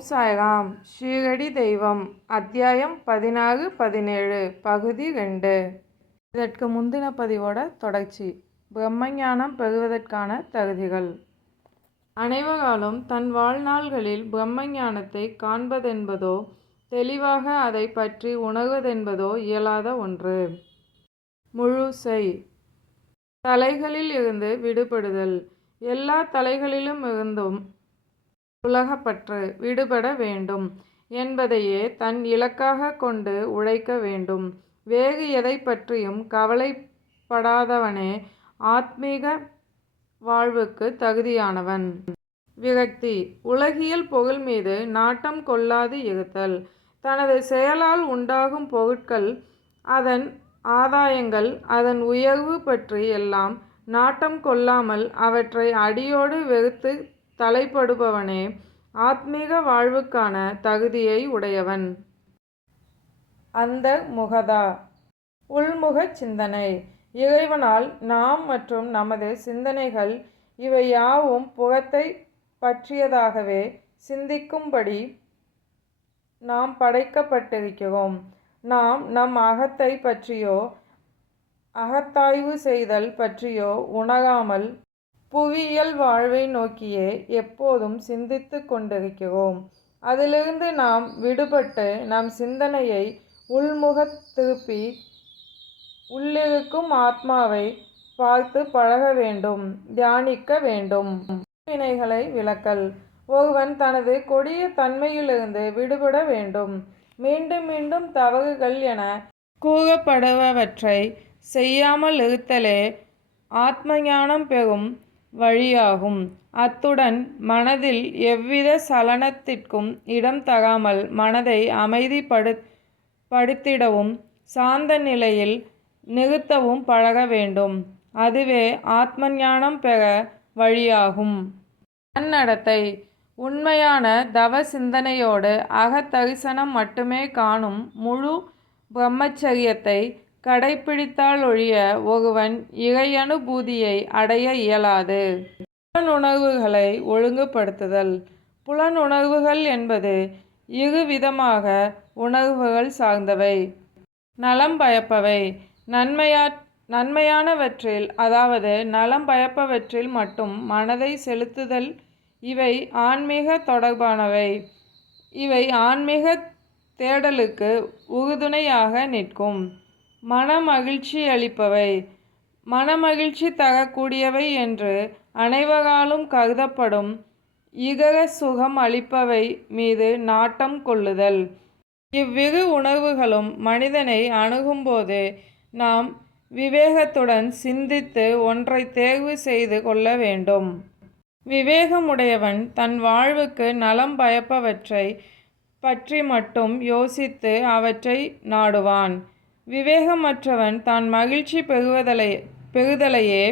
ஓம் சாய்ராம். ஸ்ரீரடி தெய்வம். அத்தியாயம் 16-17 பகுதி 2. இதற்கு முந்தின பதிவோட தொடர்ச்சி. பிரம்மஞானம் பெறுவதற்கான தகுதிகள். அனைவராலும் தன் வாழ்நாள்களில் பிரம்மஞானத்தை காண்பதென்பதோ தெளிவாக அதை பற்றி உணர்வதென்பதோ இயலாத ஒன்று. முழு செய். தலைகளில் இருந்து விடுபடுதல். எல்லா தலைகளிலும் இருந்தும் உலகப்பற்று விடுபட வேண்டும் என்பதையே தன் இலக்காக கொண்டு உழைக்க வேண்டும். வேறு எதை பற்றியும் கவலைப்படாதவனே ஆத்மீக வாழ்வுக்கு தகுதியானவன். விரக்தி. உலகியல் பொருள் மீது நாட்டம் கொள்ளாது இருத்தல். தனது செயலால் உண்டாகும் பொருட்கள், அதன் ஆதாயங்கள், அதன் உயர்வு பற்றி எல்லாம் நாட்டம் கொள்ளாமல் அவற்றை அடியோடு வெறுத்து தலைப்படுபவனே ஆத்மீக வாழ்வுக்கான தகுதியை உடையவன். அந்த முகதா. உள்முக சிந்தனை. இறைவனால் நாம் மற்றும் நமது சிந்தனைகள் இவை யாவும் புறத்தை பற்றியதாகவே சிந்திக்கும்படி நாம் படைக்கப்பட்டிருக்கிறோம். நாம் நம் அகத்தை பற்றியோ அகத்தாய்வு செய்தல் பற்றியோ உணராமல் புவியியல் வாழ்வை நோக்கியே எப்போதும் சிந்தித்து கொண்டிருக்கிறோம். அதிலிருந்து நாம் விடுபட்டு நம் சிந்தனையை உள்முகத் திருப்பி உள்ளிருக்கும் ஆத்மாவை பார்த்து பழக வேண்டும், தியானிக்க வேண்டும். வினைகளை விலக்கல். ஒருவன் தனது கொடிய தன்மையிலிருந்து விடுபட வேண்டும். மீண்டும் மீண்டும் தவறுகள் என கூறப்படுபவற்றை செய்யாமல் இருத்தலே ஆத்மஞானம் பெறும் வழியாகும். அத்துடன் மனதில் எவ்வித சலனத்திற்கும் இடம் தராமல் மனதை அமைதிப்படுத்திடவும் சாந்த நிலையில் நிறுத்தவும் பழக வேண்டும். அதுவே ஆத்மஞானம் பெற வழியாகும். நன்னடத்தை. உண்மையான தவ சிந்தனையோடு அகத்தரிசனம் மட்டுமே காணும் முழு பிரம்மச்சரியத்தை கடைப்பிடித்தாலொழிய ஒருவன் இறையனுபூதியை அடைய இயலாது. புலனுணர்வுகளை ஒழுங்குபடுத்துதல். புலனுணர்வுகள் என்பது இருவிதமாக உணர்வுகள் சார்ந்தவை. நலம் பயப்பவை. நன்மையானவற்றில், அதாவது நலம் பயப்பவற்றில் மட்டும் மனதை செலுத்துதல். இவை ஆன்மீக தொடர்பானவை. இவை ஆன்மீக தேடலுக்கு உறுதுணையாக நிற்கும். மனமகிழ்ச்சியளிப்பவை. மனமகிழ்ச்சி தரக்கூடியவை என்று அனைவராலும் கருதப்படும் இகர சுகம் அளிப்பவை மீது நாட்டம் கொள்ளுதல். இவ்விரு உணர்வுகளும் மனிதனை அணுகும்போது நாம் விவேகத்துடன் சிந்தித்து ஒன்றை தேர்வு செய்து கொள்ள வேண்டும். விவேகமுடையவன் தன் வாழ்வுக்கு நலம் பயப்பவற்றை பற்றி மட்டும் யோசித்து அவற்றை நாடுவான். விவேகமற்றவன் தான் மகிழ்ச்சி பெறுதலையே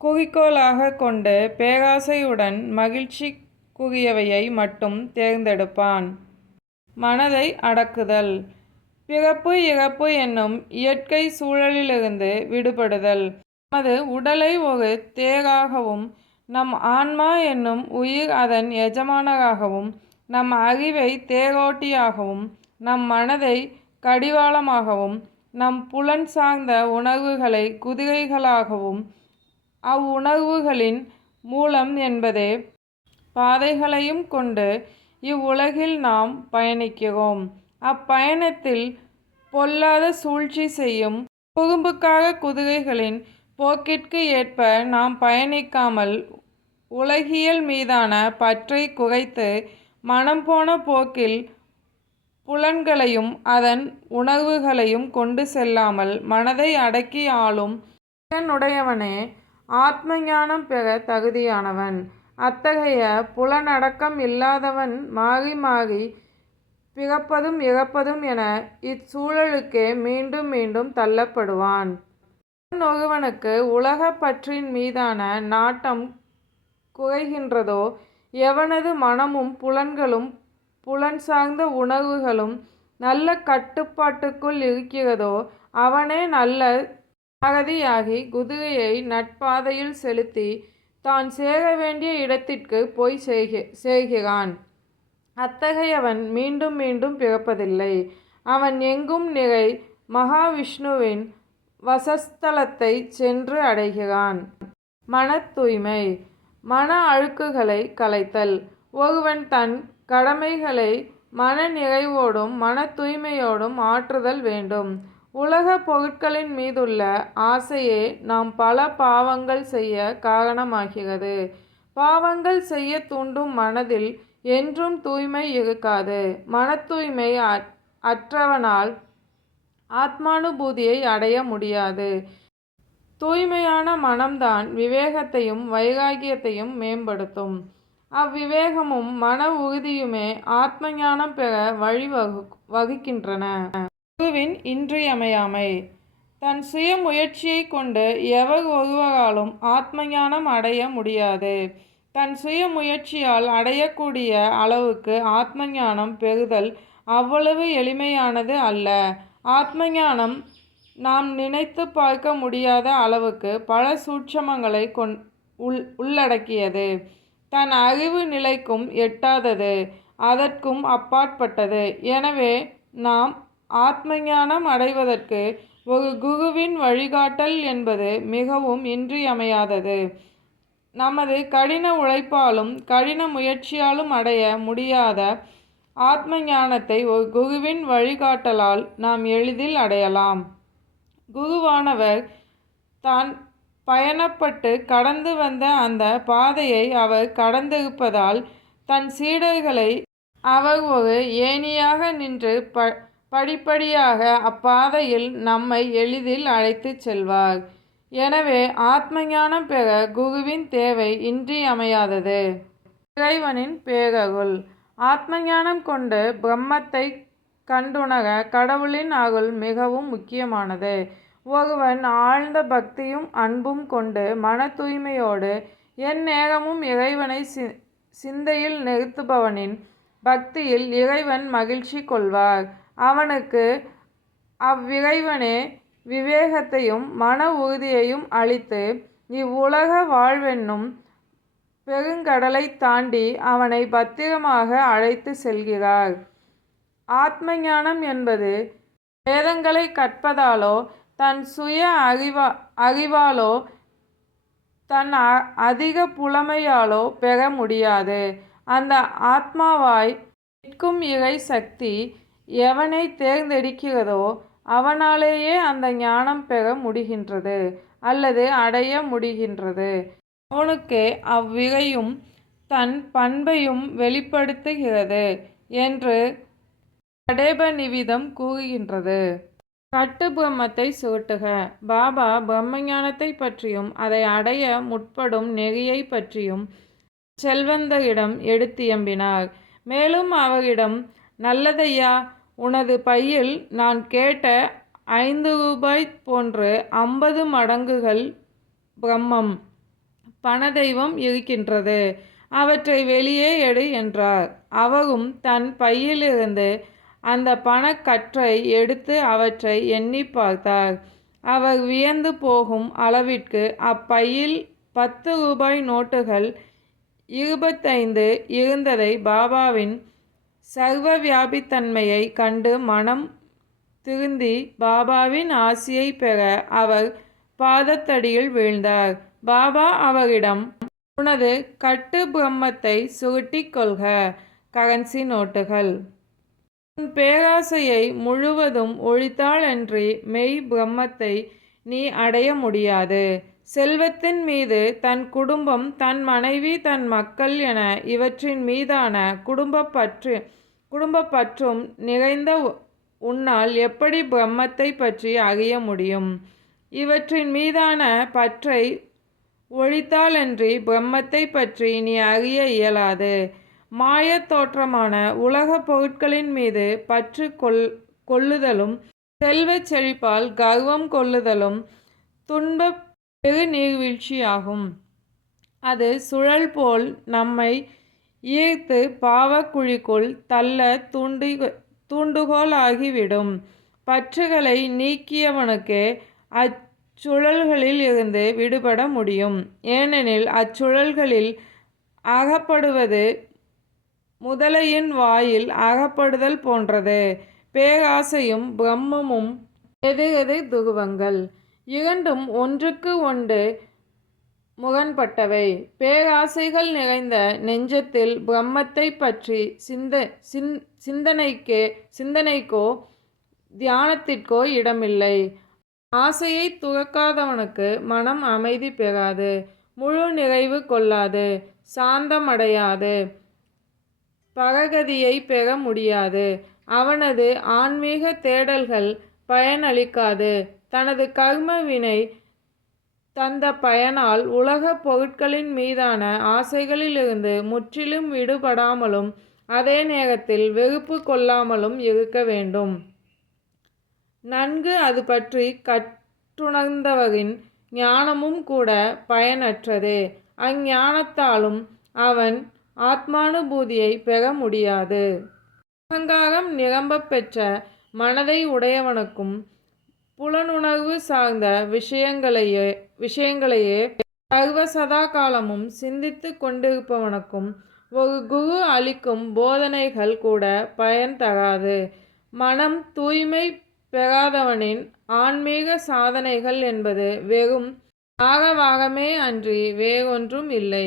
குறிக்கோளாக கொண்டு பேராசையுடன் மகிழ்ச்சிக்குரியவையை மட்டும் தேர்ந்தெடுப்பான். மனதை அடக்குதல். பிறப்பு இறப்பு என்னும் இயற்கை சூழலிலிருந்து விடுபடுதல். நமது உடலை ஒரு தேராகவும், நம் ஆன்மா என்னும் உயிர் அதன் எஜமானராகவும், நம் அறிவை தேரோட்டியாகவும், நம் மனதை கடிவாளமாகவும், நம் புலன் சார்ந்த உணர்வுகளை குதிரைகளாகவும், அவ்வுணர்வுகளின் மூலம் என்பதே பாதைகளையும் கொண்டு இவ்வுலகில் நாம் பயணிக்கிறோம். அப்பயணத்தில் பொல்லாத சூழ்ச்சி செய்யும் குறும்புக்கார குதிரைகளின் போக்கிற்கு ஏற்ப நாம் பயணிக்காமல் உலகியல் மீதான பற்றை குறைத்து மனம் போன போக்கில் புலன்களையும் அதன் உணர்வுகளையும் கொண்டு செல்லாமல் மனதை அடக்கி ஆளும் திறனுடையவனே ஆத்மஞானம் பெற தகுதியானவன். அத்தகைய புலனடக்கம் இல்லாதவன் மாறி மாறி பிறப்பதும் இறப்பதும் என இச்சூழலுக்கே மீண்டும் மீண்டும் தள்ளப்படுவான். ஒருவனுக்கு உலகப் பற்றின் மீதான நாட்டம் குறைகின்றதோ, எவனது மனமும் புலன்களும் புலன் சார்ந்த உணர்வுகளும் நல்ல கட்டுப்பாட்டுக்குள் இருக்கிறதோ அவனே நல்ல சாரதியாகி குதிரையை நட்பாதையில் செலுத்தி தான் சேர வேண்டிய இடத்திற்கு போய் சேர்கிறான். அத்தகையவன் மீண்டும் மீண்டும் பிறப்பதில்லை. அவன் எங்கும் நிறை மகாவிஷ்ணுவின் வசஸ்தலத்தை சென்று அடைகிறான். மன தூய்மை. மன அழுக்குகளை களைத்தல். ஒருவன் தன் கடமைகளை மன நிறைவோடும் மன தூய்மையோடும் ஆற்றுதல் வேண்டும். உலக பொருட்களின் மீதுள்ள ஆசையே நாம் பல பாவங்கள் செய்ய காரணமாகிறது. பாவங்கள் செய்ய தூண்டும் மனதில் என்றும் தூய்மை இருக்காது. மன தூய்மை அற்றவனால் ஆத்மானுபூதியை அடைய முடியாது. தூய்மையான மனம்தான் விவேகத்தையும் வைராகியத்தையும் மேம்படுத்தும். அவ்விவேகமும் மன உறுதியுமே ஆத்ம ஞானம் பெற வழி வகுக்கின்றன. குருவின் இன்றியமையாமை. தன் சுய முயற்சியை கொண்டு எவர் ஒருவராலும் ஆத்ம ஞானம் அடைய முடியாது. தன் சுய முயற்சியால் அடையக்கூடிய அளவுக்கு ஆத்ம ஞானம் பெறுதல் அவ்வளவு எளிமையானது அல்ல. ஆத்ம ஞானம் நாம் நினைத்து பார்க்க முடியாத அளவுக்கு பல சூட்சமங்களை உள்ளடக்கியது. தன் அறிவு நிலைக்கும் எட்டாதது, அதற்கும் அப்பாற்பட்டது. எனவே நாம் ஆத்ம ஞானம் அடைவதற்கு ஒரு குருவின் வழிகாட்டல் என்பது மிகவும் இன்றியமையாதது. நமது கடின உழைப்பாலும் கடின முயற்சியாலும் அடைய முடியாத ஆத்ம ஞானத்தை ஒரு குருவின் வழிகாட்டலால் நாம் எளிதில் அடையலாம். குருவானவர் தான் பயணப்பட்டு கடந்து வந்த அந்த பாதையை அவர் கடந்திருப்பதால் தன் சீடர்களை அவர் ஒரு ஏணியாக நின்று படிப்படியாக அப்பாதையில் நம்மை எளிதில் அழைத்து செல்வார். எனவே ஆத்ம ஞானம் பெற குருவின் தேவை இன்றியமையாதது. இறைவனின் பேரருள். ஆத்ம ஞானம் கொண்டு பிரம்மத்தை கண்டுணர கடவுளின் அருள் மிகவும் முக்கியமானது. ஒருவன் ஆழ்ந்த பக்தியும் அன்பும் கொண்டு மன தூய்மையோடு எந்நேரமும் இறைவனை சிந்தையில் நிறுத்துபவனின் பக்தியில் இறைவன் மகிழ்ச்சி கொள்வார். அவனுக்கு அவ்விறைவனே விவேகத்தையும் மன உறுதியையும் அளித்து இவ்வுலக வாழ்வென்னும் பெருங்கடலை தாண்டி அவனை பத்திரமாக அழைத்து செல்கிறார். ஆத்ம ஞானம் என்பது வேதங்களை கற்பதாலோ தன் சுய அறிவாலோ தன் அதிக புலமையாலோ பெற முடியாது. அந்த ஆத்மாவாய் நிற்கும் இறை சக்தி எவனை தேர்ந்தெடுக்கிறதோ அவனாலேயே அந்த ஞானம் பெற முடிகின்றது அல்லது அடைய முடிகின்றது. அவனுக்கே அவ்விறையும் தன் பண்பையும் வெளிப்படுத்துகிறது என்று கடேபநிவிதம் கூறுகின்றது. கட்டு பிரம்மத்தை சுருட்டுக. பாபா பிரம்மஞானத்தை பற்றியும் அதை அடைய முற்படும் நெறியை பற்றியும் செல்வந்தரிடம் எடுத்தியம்பினார். மேலும் அவரிடம், நல்லதையா, உனது பையில் நான் கேட்ட 5 ரூபாய் போன்று 50 மடங்குகள் பிரம்மம் பணதெய்வம் இருக்கின்றது. அவற்றை வெளியே எடு என்றார். அவரும் தன் பையிலிருந்து அந்த பணக்கற்றை எடுத்து அவற்றை எண்ணி பார்த்தார். அவர் வியந்து போகும் அளவிற்கு அப்பையில் 10 ரூபாய் நோட்டுகள் 25 இருந்ததை பாபாவின் சர்வ வியாபித்தன்மையை கண்டு மனம் திருந்தி பாபாவின் ஆசியை பெற அவர் பாதத்தடியில் வீழ்ந்தார். பாபா அவரிடம், உனது கட்டு பிரம்மத்தை சுருட்டிக் கொள்க. கரன்சி நோட்டுகள். உன் பேராசையை முழுவதும் ஒழித்தாலன்றி மெய் பிரம்மத்தை நீ அடைய முடியாது. செல்வத்தின் மீது, தன் குடும்பம், தன் மனைவி, தன் மக்கள் என இவற்றின் மீதான குடும்பப்பற்றும் நிறைந்த உன்னால் எப்படி பிரம்மத்தை பற்றி அறிய முடியும்? இவற்றின் மீதான பற்றை ஒழித்தாலன்றி பிரம்மத்தை பற்றி நீ அறிய இயலாது. மாயத் தோற்றமான உலக பொருட்களின் மீது பற்று கொள்ளுதலும் செல்வச் செழிப்பால் கர்வம் கொள்ளுதலும் துன்பப் பெரு நீர்வீழ்ச்சியாகும். அது சுழல் போல் நம்மை ஈர்த்து பாவக்குழிக்குள் தள்ள தூண்டுகோல் ஆகிவிடும். பற்றுகளை நீக்கியவனுக்கே அச்சுழல்களில் இருந்து விடுபட முடியும். ஏனெனில் அச்சுழல்களில் அகப்படுவது முதலையின் வாயில் அகப்படுதல் போன்றது. பேராசையும் பிரம்மமும் எதிரெதிர் துருவங்கள். இரண்டும் ஒன்றுக்கு ஒன்று முரண்பட்டவை. பேராசைகள் நிறைந்த நெஞ்சத்தில் பிரம்மத்தை பற்றி சிந்தனைக்கோ தியானத்திற்கோ இடமில்லை. ஆசையை துறக்காதவனுக்கு மனம் அமைதி பெறாது, முழு நிறைவு கொள்ளாது, சாந்தமடையாது, பரகதியை பெற முடியாது. அவனது ஆன்மீக தேடல்கள் பயனளிக்காது. தனது கர்ம வினை தந்த பயனால் உலக பொருட்களின் மீதான ஆசைகளிலிருந்து முற்றிலும் விடுபடாமலும் அதே நேரத்தில் வெறுப்பு கொள்ளாமலும் இருக்க வேண்டும். நன்கு அது பற்றி கற்றுணர்ந்தவரின் ஞானமும் கூட பயனற்றது. அஞ்ஞானத்தாலும் அவன் ஆத்மானுபூதியை பெற முடியாது. அகங்காரம் நிரம்ப பெற்ற மனதை உடையவனுக்கும் புலனுணர்வு சார்ந்த விஷயங்களையே சர்வசதா காலமும் சிந்தித்து கொண்டிருப்பவனுக்கும் ஒரு குரு அளிக்கும் போதனைகள் கூட பயன் தராது. மனம் தூய்மை பெறாதவனின் ஆன்மீக சாதனைகள் என்பது வெறும் ஆரவாரமே அன்றி வேறொன்றும் இல்லை.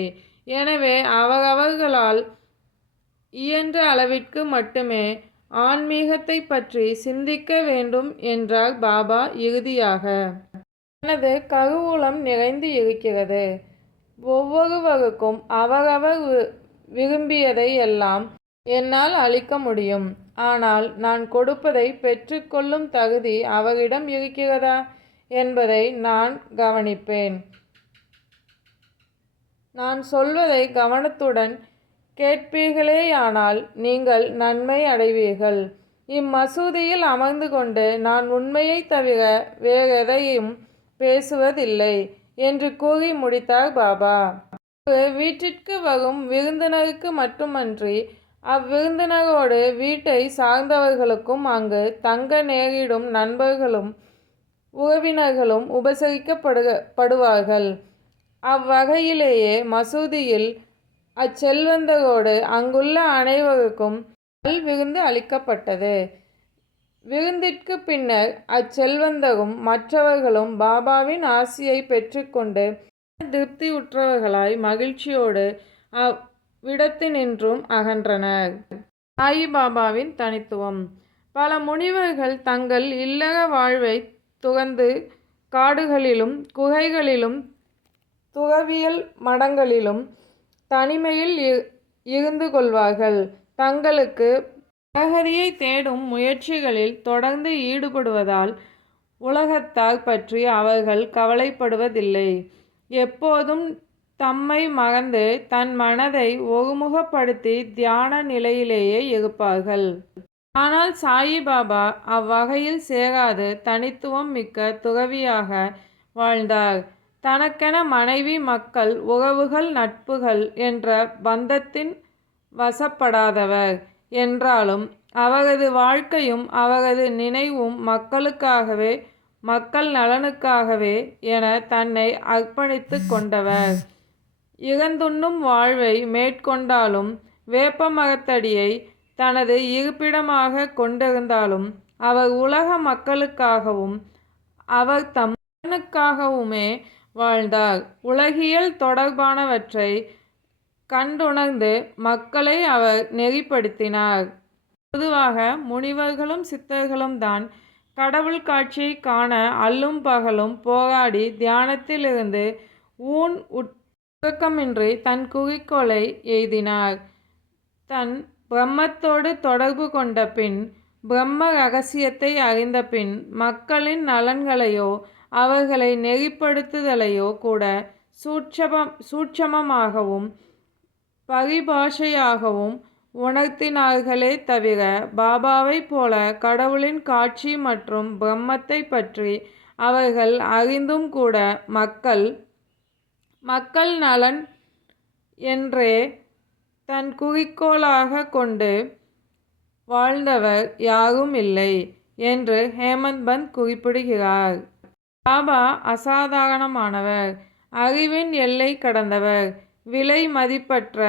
எனவே அவரவர்களால் இயன்ற அளவிற்கு மட்டுமே ஆன்மீகத்தை பற்றி சிந்திக்க வேண்டும் என்றார் பாபா இறுதியாக. எனது கருவூலம் நிறைந்து இருக்கிறது. ஒவ்வொருவருக்கும் அவரவர் விரும்பியதை எல்லாம் என்னால் அளிக்க முடியும். ஆனால் நான் கொடுப்பதை பெற்றுக்கொள்ளும் தகுதி அவரிடம் இருக்கிறதா என்பதை நான் கவனிப்பேன். நான் சொல்வதை கவனத்துடன் கேட்பீர்களேயானால் நீங்கள் நன்மை அடைவீர்கள். இம்மசூதியில் அமர்ந்து கொண்டு நான் உண்மையை தவிர வேறெதையும் பேசுவதில்லை என்று கூறி முடித்தார் பாபா. வீட்டிற்கு வரும் விருந்தினருக்கு மட்டுமன்றி அவ்விருந்தினரோடு வீட்டை சார்ந்தவர்களுக்கும் அங்கு தங்க நேரிடும் நண்பர்களும் உறவினர்களும் உபசரிக்கப்படுவார்கள். அவ்வகையிலேயே மசூதியில் அச்செல்வந்தரோடு அங்குள்ள அனைவருக்கும் விருந்து அளிக்கப்பட்டது. விருந்திற்கு பின்னர் அச்செல்வந்தரும் மற்றவர்களும் பாபாவின் ஆசியை பெற்றுக்கொண்டு திருப்தியுற்றவர்களாய் மகிழ்ச்சியோடு அவ்விடத்தினின்றும் அகன்றனர். சாயிபாபாவின் தனித்துவம். பல முனிவர்கள் தங்கள் இல்லற வாழ்வை துறந்து காடுகளிலும் குகைகளிலும் துறவியல் மடங்களிலும் தனிமையில் இருந்து கொள்வார்கள். தங்களுக்கு பரகதியை தேடும் முயற்சிகளில் தொடர்ந்து ஈடுபடுவதால் உலகத்தார் பற்றி அவர்கள் கவலைப்படுவதில்லை. எப்போதும் தம்மை மறந்து தன் மனதை ஒருமுகப்படுத்தி தியான நிலையிலேயே இருப்பார்கள். ஆனால் சாயிபாபா அவ்வகையில் சேராது தனித்துவம் மிக்க துறவியாக வாழ்ந்தார். தனக்கென மனைவி, மக்கள், உறவுகள், நட்புகள் என்ற பந்தத்தின் வசப்படாதவர் என்றாலும் அவரது வாழ்க்கையும் அவரது நினைவும் மக்களுக்காகவே, மக்கள் நலனுக்காகவே என தன்னை அர்ப்பணித்து கொண்டவர். இறந்துண்ணும் வாழ்வை மேற்கொண்டாலும் வேப்ப மரத்தடியை தனது இருப்பிடமாக கொண்டிருந்தாலும் அவர் உலக மக்களுக்காகவும் அவர் தம் நலனுக்காகவுமே வாழ்ந்தார். உலகியல் தொடர்பானவற்றை கண்டுணர்ந்து மக்களை அவர் நெறிப்படுத்தினார். பொதுவாக முனிவர்களும் சித்தர்களும் தான் கடவுள் காட்சியை காண அல்லும் பகலும் போராடி தியானத்திலிருந்து ஊன் உறக்கமின்றி தன் குறிக்கோளை எய்தினார். தன் பிரம்மத்தோடு தொடர்பு கொண்ட பின், பிரம்ம ரகசியத்தை அறிந்த பின் மக்களின் நலன்களையோ அவர்களை நெறிப்படுத்துதலையோ கூட சூட்சமமாகவும் பரிபாஷையாகவும் உணர்த்தினார்களே தவிர பாபாவை போல கடவுளின் காட்சி மற்றும் பிரம்மத்தை பற்றி அவர்கள் அறிந்தும் கூட மக்கள் நலன் என்றே தன் குறிக்கோளாக கொண்டு வாழ்ந்தவர் யாரும் இல்லை என்று ஹேமந்த் பந்த் குறிப்பிடுகிறார். பாபா அசாதாரணமானவர், அறிவின் எல்லை கடந்தவர், விலை மதிப்பற்ற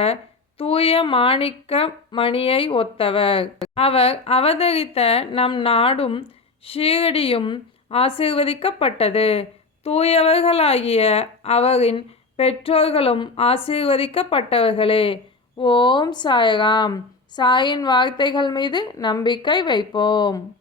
தூய மாணிக்க மணியை ஒத்தவர். அவர் அவதரித்த நம் நாடும் ஷீரடியும் ஆசீர்வதிக்கப்பட்டது. தூயவர்களாகிய அவரின் பெற்றோர்களும் ஆசீர்வதிக்கப்பட்டவர்களே. ஓம் சாய்ராம். சாயின் வார்த்தைகள் மீது நம்பிக்கை வைப்போம்.